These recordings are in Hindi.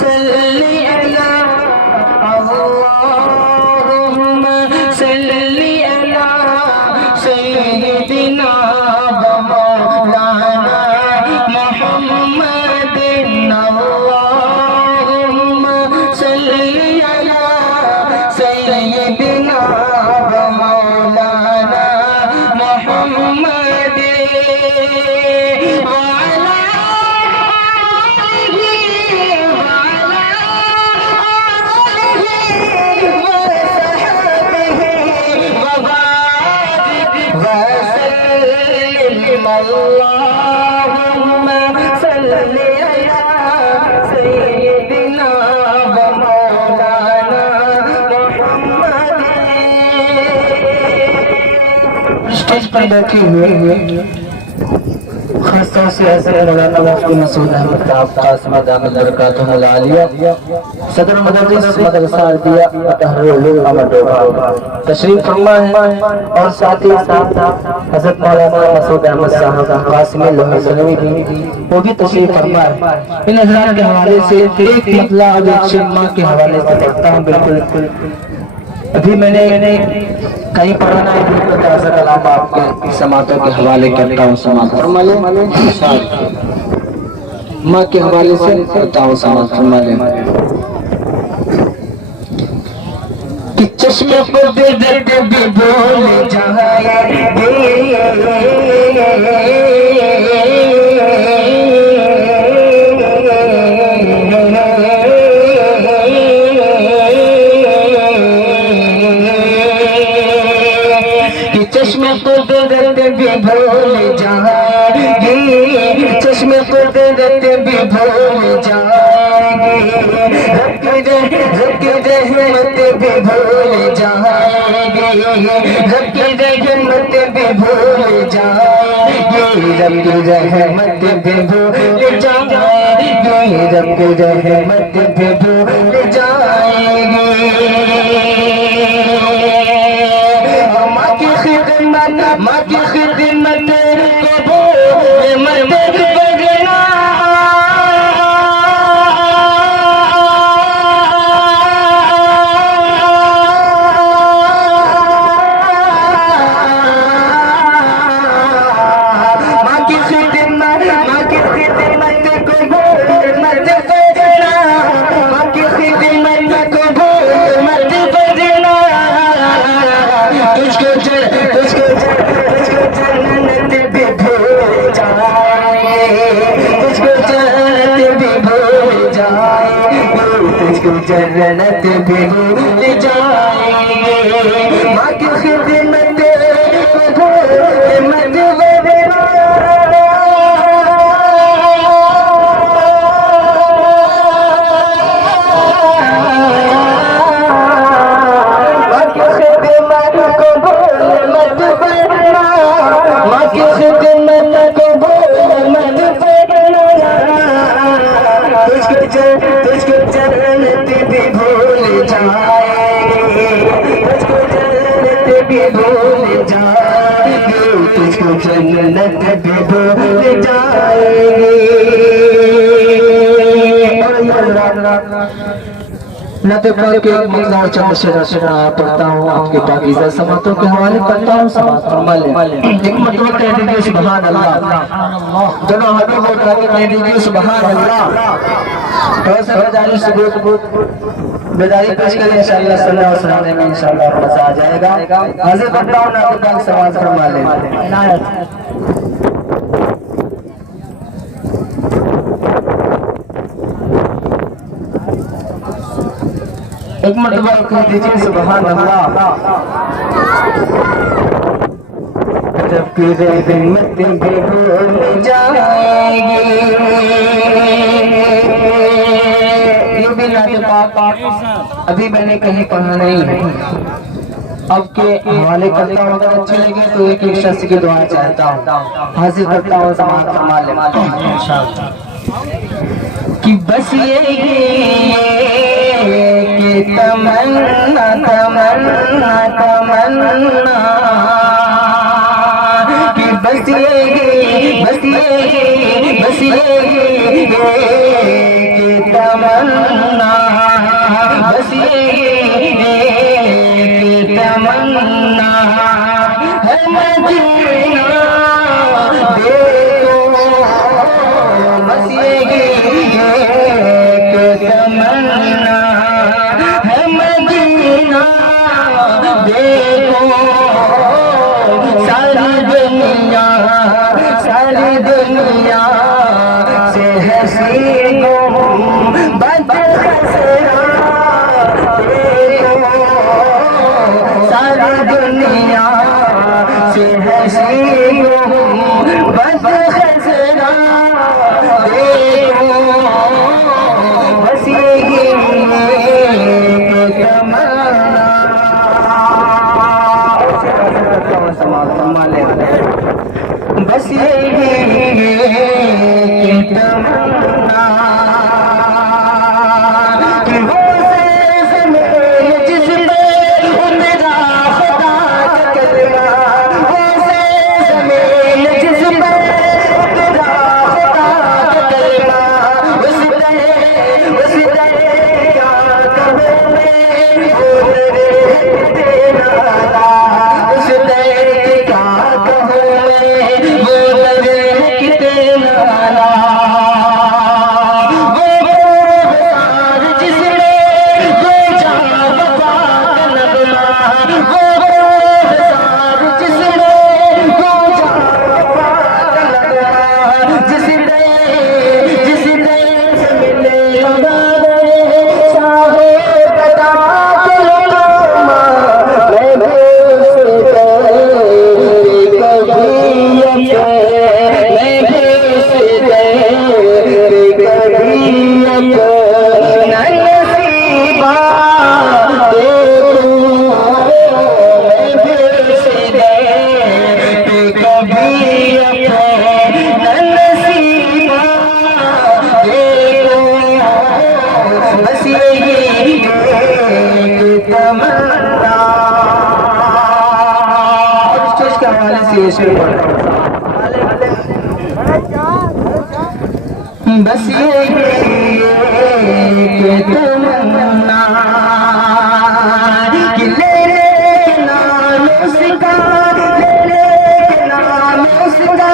सल्ली अला अल्लाहुम्मा सल्ली अला सय्यिदिना व मौलाना मुहम्मदिन अल्लाहुम्मा सल्ली अला सय्यिदिना व मौलाना मुहम्मदिन अल्लाहुम्मा सल्ली अला सय्यिदिना व मौलाना मुहम्मद। स्टेज पर बैठे हुए खासतौर से हज़रत मौलाना मुफ्ती मसूद अहमद कासिम दामद बरकातुहुल आलिया सदर मुदर्रिस मदरसा अरबिया तहरीरुल उलूम डोभा तशरीफ फरमा है और साथ ही साथ हज़रत मौलाना मसूद अहमद साहब कासिम लोहज़नवी वो भी तशरीफ फरमा है। इन हज़रात के हवाले से एक मतला और एक शिरमा के हवाले से पढ़ता हूँ। बिल्कुल अभी मैंने कहीं पढ़ा ना ताज़ा कलाम आपके समातों के हवाले करता हूँ। समात फरमा ले माँ के हवाले से करता हूँ। समात फरमा ले कि चश्मे को दे दे भी बोल जाए चश्मे कुदरत भी भूल जाएगी, चश्मे कुदरत भी भूल जाएगी, रब की रहमत भी भूल जाएगी, रब की रहमत भी भूल जाएगी, रब की रहमत भी भूल जाएगी, रब की रहमत भी भूल जाएगी। माँ की खिदमत को मदद करना, माँ की खिदमत को मदद करना, माँ की खिदमत को मदद करना, तुझको जन्नत भी भूल जाएंगे, तुझको जन्नत भी भूल जाएंगे, तुझको जन्नत भी भूल जाएंगे। माँ की खिदमत को मत बदलना, माँ की खिदमत को मत बदलना, माँ की खिदमत को मत बदलना, तुझको जन्नत भी भूल जाएगी, तुझको जन्नत भी भूल जाएगी, तुझको जन्नत भी भूल जाएगी। नबी पाक के मकला और चंद शेर पढ़ता हूँ, आपके पाकीज़ा समातों के हवाले करता हूँ। समात फरमा ले एक मरतबा कह दीजिए सुभान अल्लाह, दोनों हाथों को उठा के कह दीजिए सुभान अल्लाह। थोड़ा सा बेदारी पेश करें इंशाअल्लाह, सल्लल्लाहु अलैहि वसल्लम में इंशाअल्लाह मजा आ जाएगा। हाजिर करता हूँ नबी पाक समात फरमा ले। एक मरतबा कह दीजिए सुभान अल्लाह। जब की रहमत भी भूल जाएगी, ये भी नाते पाक अभी मैंने कहीं पढ़ा नहीं है, अब के हवाले करता हूँ। अगर अच्छे लगे तो एक एक शख्स की दुआ चाहता हूँ, हाजिर करता हूँ। समात फरमा ले कि बस ये तमन्ना तमन्ना तमन्ना, कि बस ये तमन्ना सारी दुनिया से हंसी बद खसरा देखो, सारी दुनिया से हंसी बद खसरा देखो, बस यही बस यही तमन्ना कि वो ज़मीन जिस पे मेरा खुदा का कलमा, वो ज़मीन जिस पे मेरा खुदा का कलमा, उस दरिया कहो में वो तेरा उस दरिया कहो बस ये तमन्ना कि लेके नाम उसका, लेके नाम उसका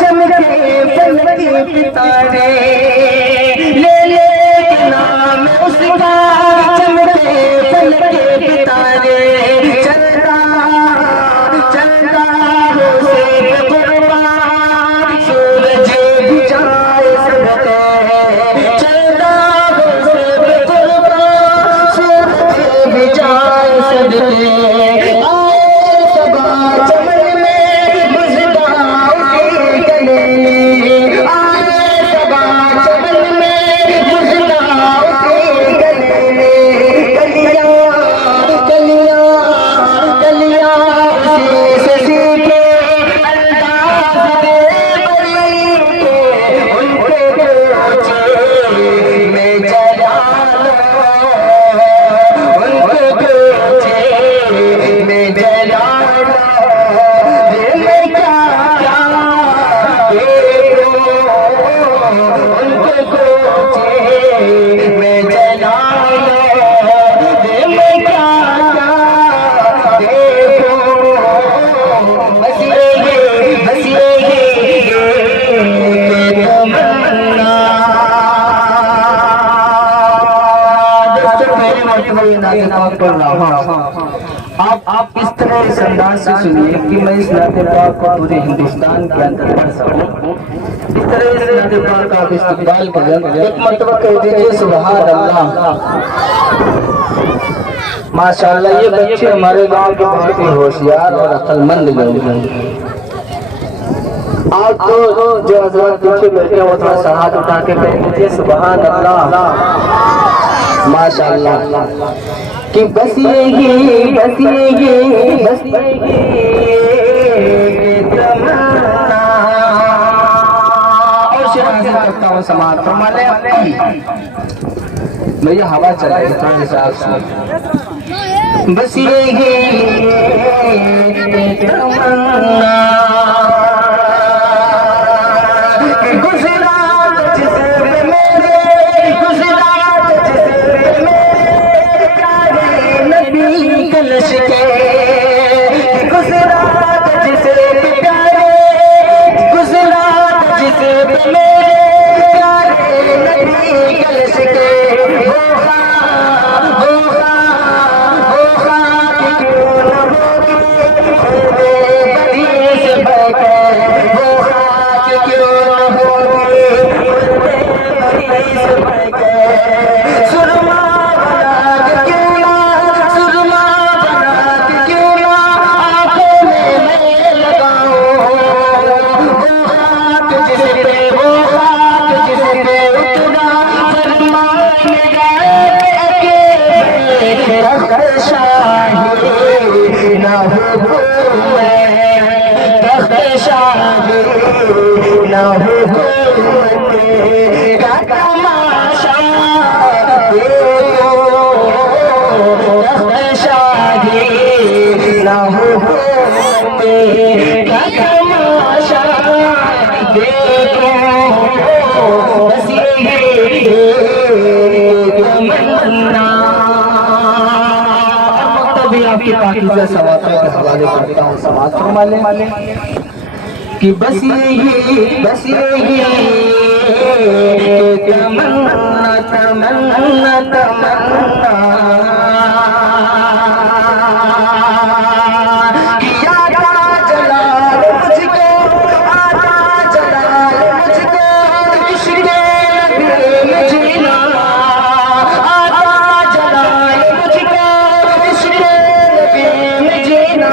चमके फलके पितारे, लेके नाम उसका चमके फलके पितारे, चलता चलता सूरज भी जाए सदके, चलता सूरज भी जाए सदके, आए सबा चमन में बुझदा उसी गले, आए सबा चमन में बुझदा उसी गले, कलियां कलियां कलियां उसी से सीखे अंदाज़ दे आप इस तरह इस अंदाज से सुनिए कि मैं इस नाते पाक को पूरे हिंदुस्तान के अंदर पढ़ सकूं। इस तरह इस नाते पाक का आप इस्तेमाल करें, एक मरतबा कह दीजिए सुभान अल्लाह। माशाअल्लाह, ये बच्चे हमारे गांव के बहुत ही होशियार और अक्लमंद लोग हैं। आप तो जो हजरत पीछे बैठे हैं वो थोड़ा सा हाथ उठा के कह दीजिए सुभान अल्लाह। माशाअल्लाह कि बस यही तमन्ना। और शेर करता हूँ समाज तो माले भैया हवा चलाए थोड़े से आप। बस यही तमन्ना कलश के गुजरात जिसे प्यारे, गुजरात जिसे मेरे प्यारे नबी कलश के होगा क्यों न होगी बड़ी से बहके ना हुकूमत का तमाशा देखो, शादी ना हुकूमत का तमाशा देखो, बस यही तमन्ना। तभी आपके पाकीज़ा सवातों के हवाले करता हूँ, समाज फरमा ले कि बस यही तमन्ना तमन्ना तमन्ना कि आता जलाल मुझको, आता जलाल मुझको इश्क़ नबी में जीना, आता जलाल मुझको इश्क़ नबी में जीना।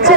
जो